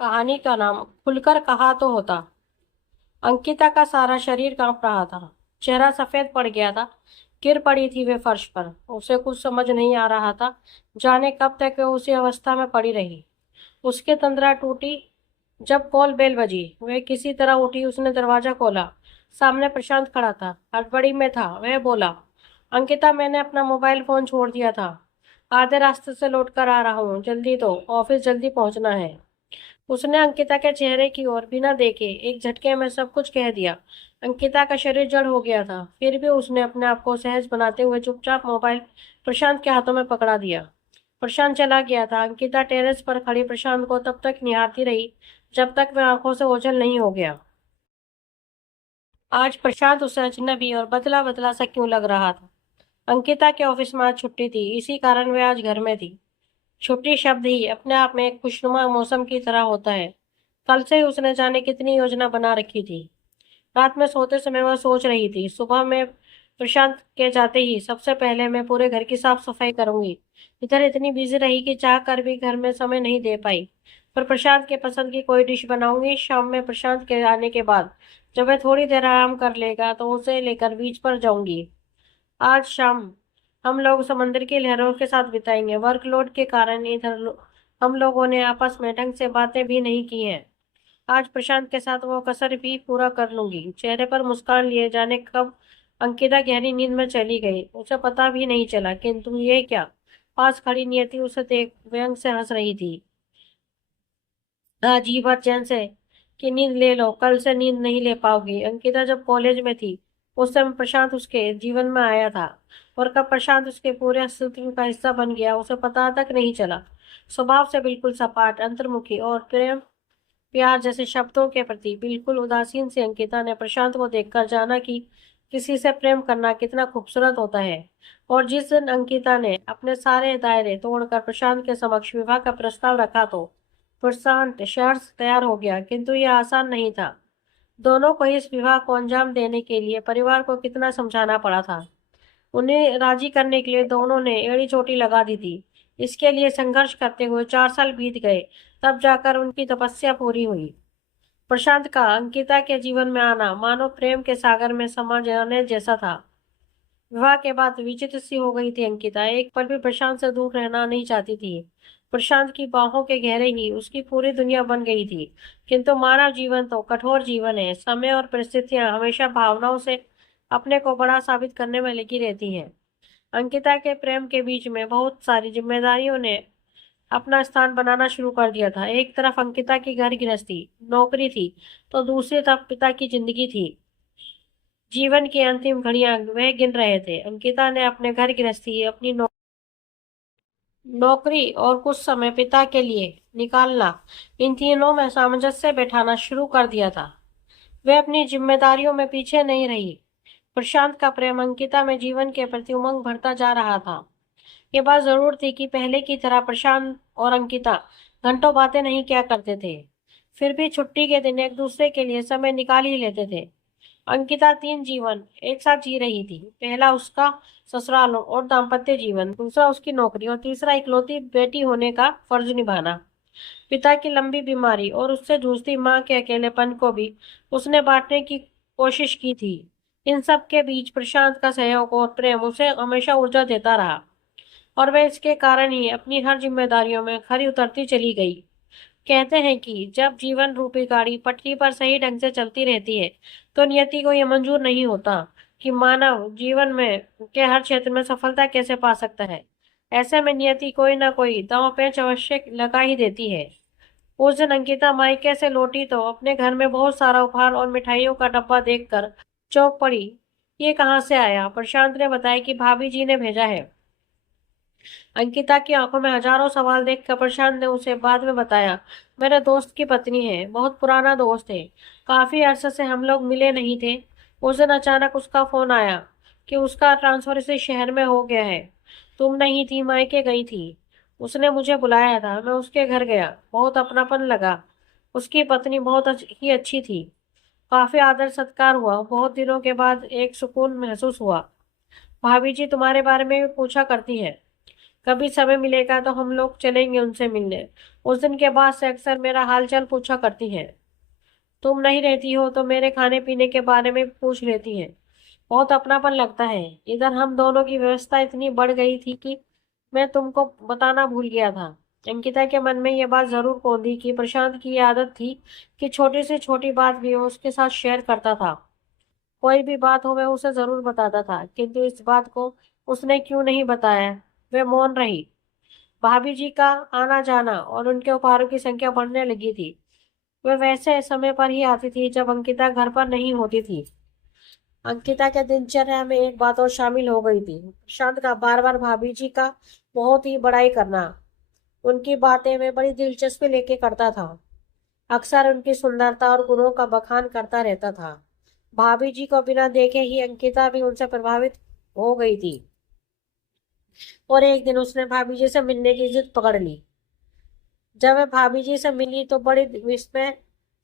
कहानी का नाम खुलकर कहा तो होता। अंकिता का सारा शरीर कांप रहा था। चेहरा सफेद पड़ गया था। गिर पड़ी थी वे फर्श पर। उसे कुछ समझ नहीं आ रहा था। जाने कब तक वह उसी अवस्था में पड़ी रही। उसकी तंद्रा टूटी जब कॉल बेल बजी। वह किसी तरह उठी। उसने दरवाजा खोला। सामने प्रशांत खड़ा था। हड़बड़ी में था। वह बोला, अंकिता, मैंने अपना मोबाइल फोन छोड़ दिया था। आधे रास्ते से लौट कर आ रहा हूँ। जल्दी तो, ऑफिस जल्दी पहुंचना है। उसने अंकिता के चेहरे की ओर बिना देखे एक झटके में सब कुछ कह दिया। अंकिता का शरीर जड़ हो गया था। फिर भी उसने अपने आप को सहज बनाते हुए चुपचाप मोबाइल प्रशांत के हाथों में पकड़ा दिया। प्रशांत चला गया था। अंकिता टेरेस पर खड़ी प्रशांत को तब तक निहारती रही जब तक वह आंखों से ओझल नहीं हो गया। आज प्रशांत उसे अजनबी और बदला बदला सा क्यों लग रहा था। अंकिता के ऑफिस में आज छुट्टी थी, इसी कारण वह आज घर में थी। छुट्टी शब्द ही अपने आप में एक खुशनुमा मौसम की तरह होता है। कल से ही उसने जाने कितनी योजना बना रखी थी। रात में सोते समय वह सोच रही थी, सुबह में प्रशांत के जाते ही सबसे पहले मैं पूरे घर की साफ सफाई करूंगी। इधर इतनी बिजी रही कि चाह कर भी घर में समय नहीं दे पाई। पर प्रशांत के पसंद की कोई डिश बनाऊंगी। शाम में प्रशांत के आने के बाद जब वह थोड़ी देर आराम कर लेगा तो उसे लेकर बीच पर जाऊंगी। आज शाम हम लोग समंदर की लहरों के साथ बिताएंगे। वर्कलोड के कारण इधर हम लोगों ने आपस में ढंग से बातें भी नहीं की हैं। आज प्रशांत के साथ वो कसर भी पूरा कर लूंगी। चेहरे पर मुस्कान लिए जाने कब अंकिता गहरी नींद में चली गई, उसे पता भी नहीं चला। किंतु ये क्या, पास खड़ी नियति उसे देख व्यंग से हंस रही थी। जी बात चैन से कि नींद ले लो, कल से नींद नहीं ले पाओगी। अंकिता जब कॉलेज में थी उस समय प्रशांत उसके जीवन में आया था, और कब प्रशांत उसके पूरे अस्तित्व का हिस्सा बन गया उसे पता तक नहीं चला। स्वभाव से बिल्कुल सपाट, अंतर्मुखी और प्रेम प्यार जैसे शब्दों के प्रति बिल्कुल उदासीन सी अंकिता ने प्रशांत को देखकर जाना कि किसी से प्रेम करना कितना खूबसूरत होता है। और जिस दिन अंकिता ने अपने सारे दायरे तोड़कर प्रशांत के समक्ष विवाह का प्रस्ताव रखा तो प्रशांत शहर से तैयार हो गया। किंतु यह आसान नहीं था। दोनों को इस विवाह को अंजाम देने के लिए परिवार को कितना समझाना पड़ा था। उन्हें राजी करने के लिए दोनों ने एड़ी चोटी लगा दी थी। इसके लिए संघर्ष करते हुए 4 साल बीत गए। तब जाकर उनकी तपस्या पूरी हुई। प्रशांत का अंकिता के जीवन में आना मानो प्रेम के सागर में समा जाने जैसा था। विवाह के बाद विचित्र सी हो गई थी अंकिता। एक पल भी प्रशांत से दूर रहना नहीं चाहती थी। प्रशांत की बाहों के गहरे ही उसकी पूरी दुनिया बन गई थी। किंतु मानव जीवन तो कठोर जीवन है। समय और परिस्थितियां हमेशा भावनाओं से अपने को बड़ा साबित करने में लगी रहती हैं। अंकिता के प्रेम के बीच में बहुत सारी जिम्मेदारियों ने अपना स्थान बनाना शुरू कर दिया था। एक तरफ अंकिता की घर गृहस्थी नौकरी थी, तो दूसरी तरफ पिता की जिंदगी थी। जीवन की अंतिम घड़ियां वह गिन रहे थे। अंकिता ने अपने घर गृहस्थी, अपनी नौकरी और कुछ समय पिता के लिए निकालना, इन तीनों में सामंजस्य बैठाना शुरू कर दिया था। वह अपनी जिम्मेदारियों में पीछे नहीं रही। प्रशांत का प्रेम अंकिता में जीवन के प्रति उमंग भरता जा रहा था। ये बात जरूर थी कि पहले की तरह प्रशांत और अंकिता घंटों बातें नहीं किया करते थे। फिर भी छुट्टी के दिन एक दूसरे के लिए समय निकाल ही लेते थे। अंकिता 3 जीवन एक साथ जी रही थी। पहला उसका ससुराल और दाम्पत्य जीवन, दूसरा उसकी नौकरी और तीसरा इकलौती बेटी होने का फर्ज निभाना। पिता की लंबी बीमारी और उससे जूझती माँ के अकेलेपन को भी उसने बांटने की कोशिश की थी। इन सब के बीच प्रशांत का सहयोग और प्रेम उसे हमेशा ऊर्जा देता रहा, और वह इसके कारण ही अपनी हर जिम्मेदारियों में खरी उतरती चली गई। कहते हैं कि जब जीवन रूपी गाड़ी पटरी पर सही ढंग से चलती रहती है तो नियति को यह मंजूर नहीं होता कि मानव जीवन में के हर क्षेत्र में सफलता कैसे पा सकता है। ऐसे में नियति कोई ना कोई दांव पेच अवश्य लगा ही देती है। उस दिन अंकिता मायके से लौटी तो अपने घर में बहुत सारा उपहार और मिठाइयों का डब्बा देखकर चौंक पड़ी। ये कहाँ से आया? प्रशांत ने बताया कि भाभी जी ने भेजा है। अंकिता की आंखों में हजारों सवाल देखकर प्रशांत ने उसे बाद में बताया, मेरे दोस्त की पत्नी है, बहुत पुराना दोस्त है। काफी अरसे से हम लोग मिले नहीं थे। उस दिन अचानक उसका फोन आया कि उसका ट्रांसफर इसी शहर में हो गया है। तुम नहीं थी, मायके गई थी। उसने मुझे बुलाया था, मैं उसके घर गया। बहुत अपनापन लगा। उसकी पत्नी बहुत ही अच्छी थी। काफी आदर सत्कार हुआ। बहुत दिनों के बाद एक सुकून महसूस हुआ। भाभी जी तुम्हारे बारे में भी पूछा करती है। कभी समय मिलेगा तो हम लोग चलेंगे उनसे मिलने। उस दिन के बाद से अक्सर मेरा हालचाल पूछा करती है। तुम नहीं रहती हो तो मेरे खाने पीने के बारे में पूछ लेती है। बहुत अपनापन लगता है। इधर हम दोनों की व्यवस्था इतनी बढ़ गई थी कि मैं तुमको बताना भूल गया था। अंकिता के मन में यह बात जरूर कौंधी कि प्रशांत की ये आदत थी कि छोटी से छोटी बात भी वो उसके साथ शेयर करता था। कोई भी बात हो वह उसे जरूर बताता था, किंतु इस बात को उसने क्यों नहीं बताया। वह मौन रही। भाभी जी का आना जाना और उनके उपहारों की संख्या बढ़ने लगी थी। वह वैसे समय पर ही आती थी जब अंकिता घर पर नहीं होती थी। अंकिता के दिनचर्या में एक बात और शामिल हो गई थी, प्रशांत का बार बार भाभी जी का बहुत ही बड़ाई करना। उनकी बातें में बड़ी दिलचस्पी लेके करता था। अक्सर उनकी सुंदरता और गुणों का बखान करता रहता था। भाभी जी को बिना देखे ही अंकिता भी उनसे प्रभावित हो गई थी। और एक दिन उसने भाभी जी से मिलने की जिद पकड़ ली। जब वह भाभी जी से मिली तो बड़ी विस्मय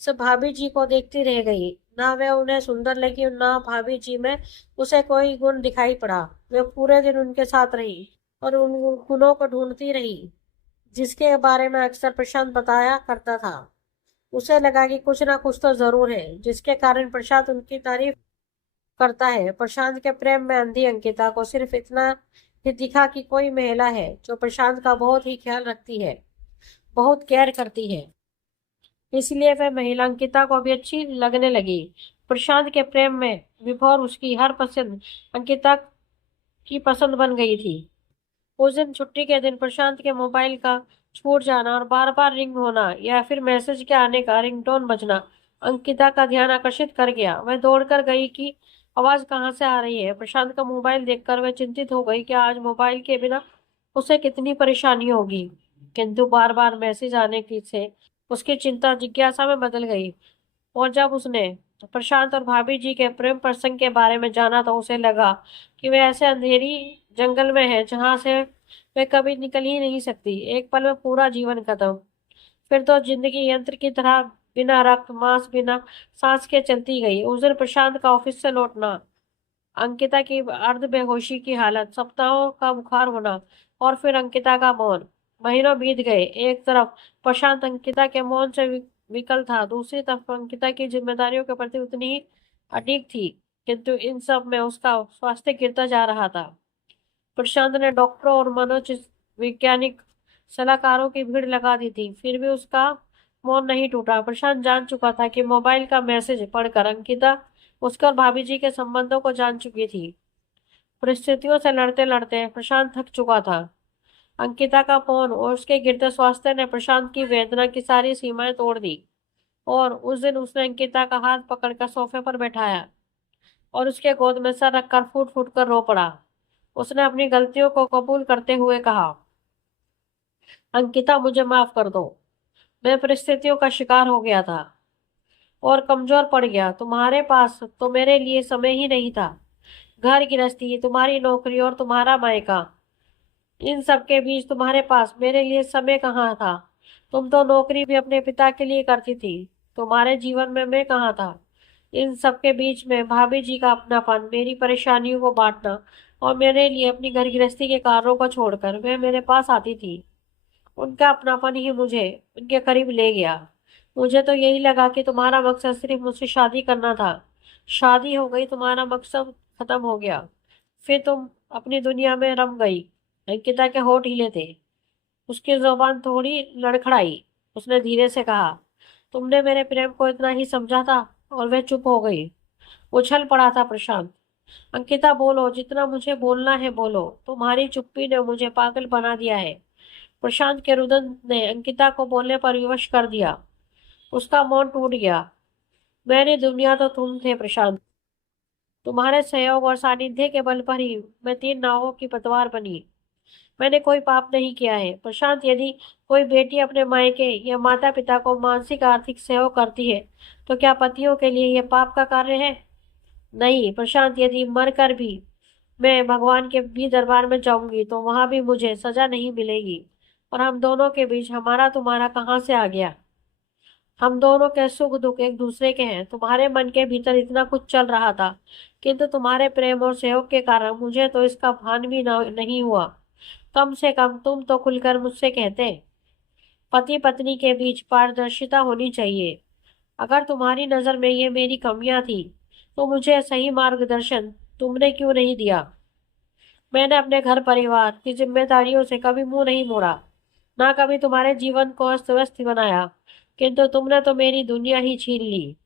से भाभी जी को देखती रह गई। ना वह उन्हें सुंदर लगी और ना भाभी जी में उसे कोई गुण दिखाई पड़ा। वह पूरे दिन उनके साथ रही और उन गुणों को ढूंढती रही जिसके बारे में अक्सर प्रशांत बताया करता था। उसे लगा कि कुछ ना कुछ तो जरूर है जिसके कारण प्रशांत उनकी तारीफ करता है। प्रशांत के प्रेम में अंधी अंकिता को सिर्फ इतना ही दिखा कि कोई महिला है जो प्रशांत का बहुत ही ख्याल रखती है, बहुत केयर करती है। इसलिए वह महिला अंकिता को भी अच्छी लगने लगी। प्रशांत के प्रेम में विभोर उसकी हर पसंद अंकिता की पसंद बन गई थी। उस दिन छुट्टी के दिन प्रशांत के मोबाइल का छूट जाना और बार बार रिंग होना या फिर मैसेज के आने का रिंगटोन बजना अंकिता का ध्यान आकर्षित कर गया। वह दौड़कर गई कि आवाज कहाँ से आ रही है। प्रशांत का मोबाइल देखकर वह चिंतित हो गई कि आज मोबाइल के बिना उसे कितनी परेशानी होगी। किंतु बार बार मैसेज आने की से उसकी चिंता जिज्ञासा में बदल गई। और जब उसने प्रशांत और भाभी जी के प्रेम प्रसंग के बारे में जाना तो उसे लगा कि वे ऐसे अंधेरी जंगल में है जहां से वे कभी निकल ही नहीं सकती। एक पल में पूरा जीवन खत्म। फिर तो जिंदगी यंत्र की तरह बिना रक्त मांस बिना सांस के चलती गई। उस दिन प्रशांत का ऑफिस से लौटना, अंकिता की अर्ध बेहोशी की हालत, सप्ताहों का बुखार होना और फिर अंकिता का मौन। महीनों बीत गए। एक तरफ प्रशांत अंकिता के मौन से विकल था, दूसरी तरफ अंकिता की जिम्मेदारियों के प्रति उतनी ही अडिग थी। किंतु इन सब में उसका स्वास्थ्य गिरता जा रहा था। प्रशांत ने डॉक्टरों और मनोवैज्ञानिक सलाहकारों की भीड़ लगा दी थी, फिर भी उसका मौन नहीं टूटा। प्रशांत जान चुका था कि मोबाइल का मैसेज पढ़कर अंकिता उसका और भाभी जी के संबंधों को जान चुकी थी। परिस्थितियों से लड़ते लड़ते प्रशांत थक चुका था। अंकिता का मौन और उसके गिरते स्वास्थ्य ने प्रशांत की वेदना की सारी सीमाएं तोड़ दी। और उस दिन उसने अंकिता का हाथ पकड़कर सोफे पर बैठाया और उसके गोद में सर रखकर फूट फूट कर रो पड़ा। उसने अपनी गलतियों को कबूल करते हुए कहा, अंकिता मुझे माफ कर दो। मैं परिस्थितियों का शिकार हो गया था और कमजोर पड़ गया। तुम्हारे पास तो मेरे लिए समय ही नहीं था। घर गृहस्थी, तुम्हारी नौकरी और तुम्हारा मायका, इन सब के बीच तुम्हारे पास मेरे लिए समय कहाँ था। तुम तो नौकरी भी अपने पिता के लिए करती थी। तुम्हारे जीवन में मैं कहाँ था। इन सब के बीच में भाभी जी का अपनापन, मेरी परेशानियों को बांटना और मेरे लिए अपनी घर गृहस्थी के कार्यों को छोड़कर वे मेरे पास आती थी। उनका अपनापन ही मुझे उनके करीब ले गया। मुझे तो यही लगा कि तुम्हारा मकसद सिर्फ मुझसे शादी करना था। शादी हो गई, तुम्हारा मकसद खत्म हो गया। फिर तुम अपनी दुनिया में रम गई। अंकिता के होठ हिले थे। उसकी जुबान थोड़ी लड़खड़ाई। उसने धीरे से कहा, तुमने मेरे प्रेम को इतना ही समझा था। और वह चुप हो गई। उछल पड़ा था प्रशांत। अंकिता बोलो, जितना मुझे बोलना है बोलो। तुम्हारी चुप्पी ने मुझे पागल बना दिया है। प्रशांत के रुदन ने अंकिता को बोलने पर विवश कर दिया। उसका मौन टूट गया। मेरी दुनिया तो तुम थे प्रशांत। तुम्हारे सहयोग और सानिध्य के बल पर ही मैं 3 नावों की पतवार बनी। मैंने कोई पाप नहीं किया है प्रशांत। यदि कोई बेटी अपने मायके या माता पिता को मानसिक आर्थिक सहयोग करती है तो क्या पतियों के लिए यह पाप का कार्य है? नहीं प्रशांत, यदि मरकर भी मैं भगवान के भी दरबार में जाऊंगी तो वहां भी मुझे सजा नहीं मिलेगी। और हम दोनों के बीच हमारा तुम्हारा कहाँ से आ गया? हम दोनों के सुख दुख एक दूसरे के हैं। तुम्हारे मन के भीतर इतना कुछ चल रहा था, किंतु तुम्हारे प्रेम और सहयोग के कारण मुझे तो इसका भान भी नहीं हुआ। कम से कम तुम तो खुलकर मुझसे कहते। पति पत्नी के बीच पारदर्शिता होनी चाहिए। अगर तुम्हारी नजर में ये मेरी कमियां थी तो मुझे सही मार्गदर्शन तुमने क्यों नहीं दिया? मैंने अपने घर परिवार की जिम्मेदारियों से कभी मुंह नहीं मोड़ा, ना कभी तुम्हारे जीवन को अस्त व्यस्त बनाया, किंतु तुमने तो मेरी दुनिया ही छीन ली।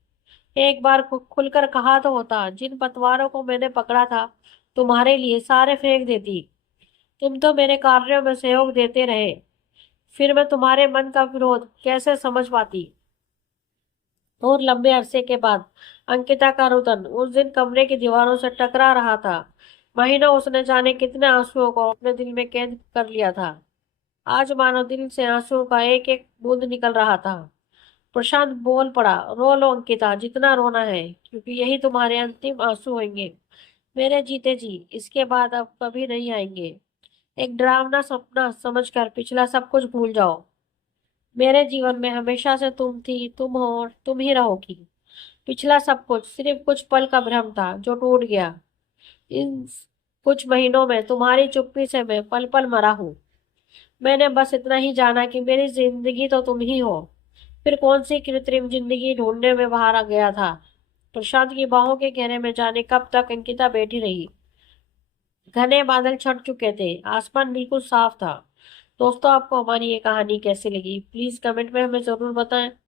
एक बार खुलकर कहा तो होता, जिन पतवारों को मैंने पकड़ा था तुम्हारे लिए सारे फेंक देती। तुम तो मेरे कार्यों में सहयोग देते रहे, फिर मैं तुम्हारे मन का विरोध कैसे समझ पाती? और लंबे अरसे के बाद अंकिता का रुदन उस दिन कमरे की दीवारों से टकरा रहा था। महीनों उसने जाने कितने आंसुओं को अपने दिल में कैद कर लिया था। आज मानो दिल से आंसुओं का एक एक बूंद निकल रहा था। प्रशांत बोल पड़ा, रो लो अंकिता, जितना रोना है, क्योंकि यही तुम्हारे अंतिम आंसू होंगे मेरे जीते जी। इसके बाद अब कभी नहीं आएंगे। एक डरावना सपना समझकर पिछला सब कुछ भूल जाओ। मेरे जीवन में हमेशा से तुम थी, तुम हो और तुम ही रहोगी। पिछला सब कुछ सिर्फ कुछ पल का भ्रम था जो टूट गया। इन कुछ महीनों में तुम्हारी चुप्पी से मैं पल पल मरा हूँ। मैंने बस इतना ही जाना कि मेरी जिंदगी तो तुम ही हो। फिर कौन सी कृत्रिम जिंदगी ढूंढने में बाहर आ गया था। प्रशांत की बाहों के घेरे में जाने कब तक अंकिता बैठी रही। घने बादल छट चुके थे, आसमान बिल्कुल साफ था। दोस्तों, आपको हमारी ये कहानी कैसी लगी प्लीज कमेंट में हमें जरूर बताएं।